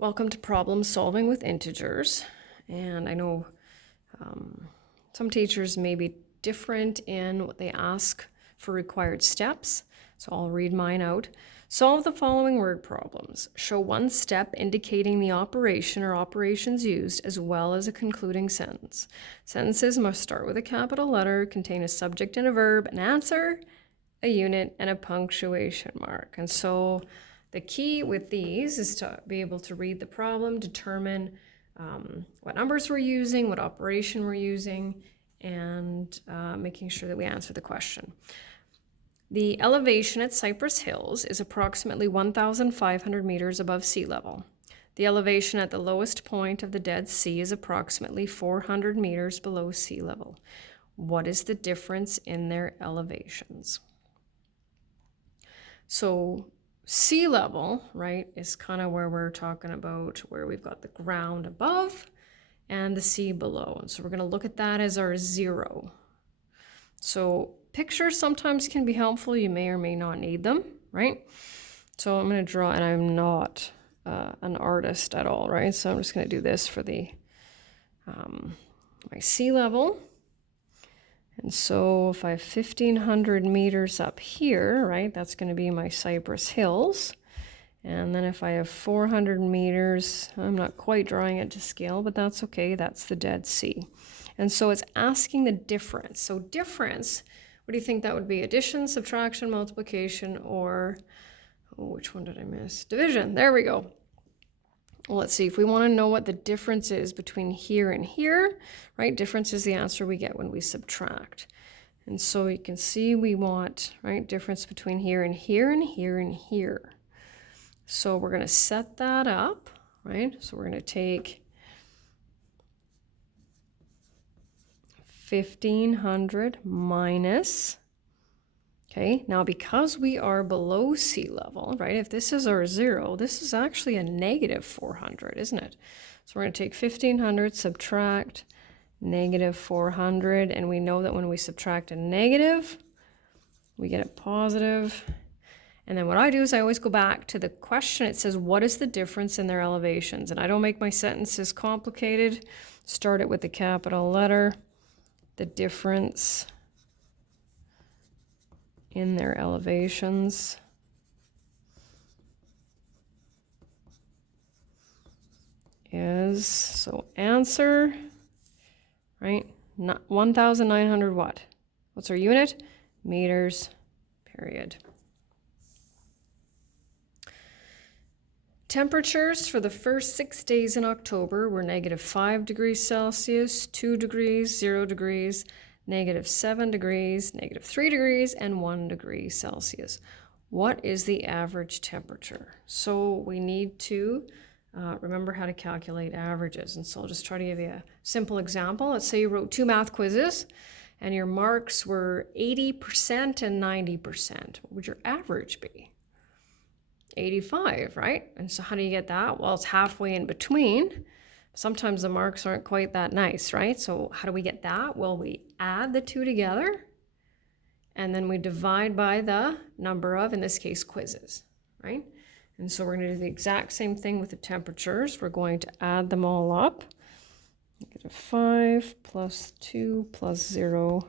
Welcome to problem solving with integers. And I know some teachers may be different in what they ask for required steps. So I'll read mine out. Solve the following word problems. Show one step indicating the operation or operations used, as well as a concluding sentence. Sentences must start with a capital letter, contain a subject and a verb, an answer, a unit, and a punctuation mark. And so the key with these is to be able to read the problem, determine what numbers we're using, what operation we're using, and making sure that we answer the question. The elevation at Cypress Hills is approximately 1,500 meters above sea level. The elevation at the lowest point of the Dead Sea is approximately 400 meters below sea level. What is the difference in their elevations? So sea level, right, is kind of where we're talking about where we've got the ground above and the sea below. And so we're going to look at that as our zero. So pictures sometimes can be helpful. You may or may not need them, right? So I'm going to draw, and I'm not an artist at all, right? So I'm just going to do this for the my sea level. And so if I have 1,500 meters up here, right, that's going to be my Cypress Hills. And then if I have 400 meters, I'm not quite drawing it to scale, but that's okay. That's the Dead Sea. And so it's asking the difference. So difference, what do you think that would be? Addition, subtraction, multiplication, or, oh, which one did I miss? Division. There we go. Well, let's see, if we want to know what the difference is between here and here, right? Difference is the answer we get when we subtract. And so you can see we want, right, difference between here and here and here and here. So we're going to set that up, right? So we're going to take 1,500 minus, okay, now because we are below sea level, right, if this is our zero, this is actually a negative 400, isn't it? So we're going to take 1,500, subtract negative 400, and we know that when we subtract a negative, we get a positive. And then what I do is I always go back to the question. It says, what is the difference in their elevations? And I don't make my sentences complicated. Start it with the capital letter. The difference in their elevations is, so answer, right, 1,900 what? What's our unit? Meters, period. Temperatures for the first 6 days in October were -5 degrees Celsius, 2 degrees, 0 degrees, -7 degrees, -3 degrees, and 1 degree Celsius. What is the average temperature? So we need to remember how to calculate averages. And so I'll just try to give you a simple example. Let's say you wrote 2 math quizzes and your marks were 80% and 90%. What would your average be? 85, right? And so how do you get that? Well, it's halfway in between. Sometimes the marks aren't quite that nice, right? So how do we get that? Well, we add the two together and then we divide by the number of, in this case, quizzes, right? And so we're going to do the exact same thing with the temperatures. We're going to add them all up. -5 plus 2 plus 0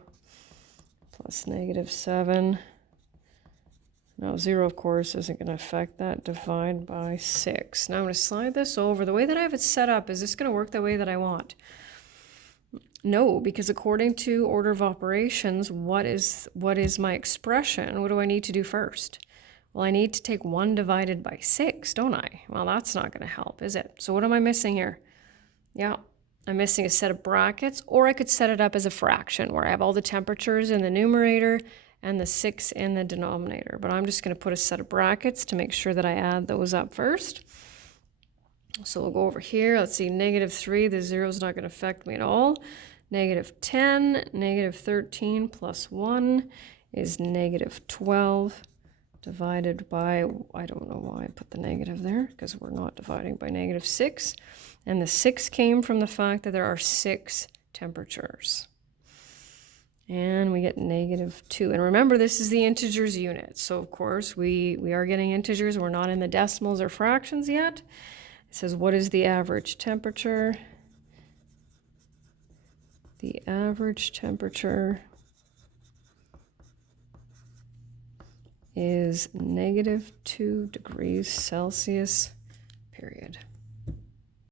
plus -7. Now 0, of course, isn't going to affect that. Divide by 6. Now I'm going to slide this over. The way that I have it set up, is this going to work the way that I want? No, because according to order of operations, what is my expression? What do I need to do first? Well, I need to take 1 divided by 6, don't I? Well, that's not going to help, is it? So what am I missing here? Yeah, I'm missing a set of brackets, or I could set it up as a fraction where I have all the temperatures in the numerator and the 6 in the denominator. But I'm just going to put a set of brackets to make sure that I add those up first. So we'll go over here. Let's see, -3, the 0 is not going to affect me at all. -10, -13 plus 1 is -12 divided by, I don't know why I put the negative there, because we're not dividing by -6. And the 6 came from the fact that there are 6 temperatures. And we get -2. And remember, this is the integers unit. So, of course, we are getting integers. We're not in the decimals or fractions yet. It says, what is the average temperature? The average temperature is -2 degrees Celsius, period.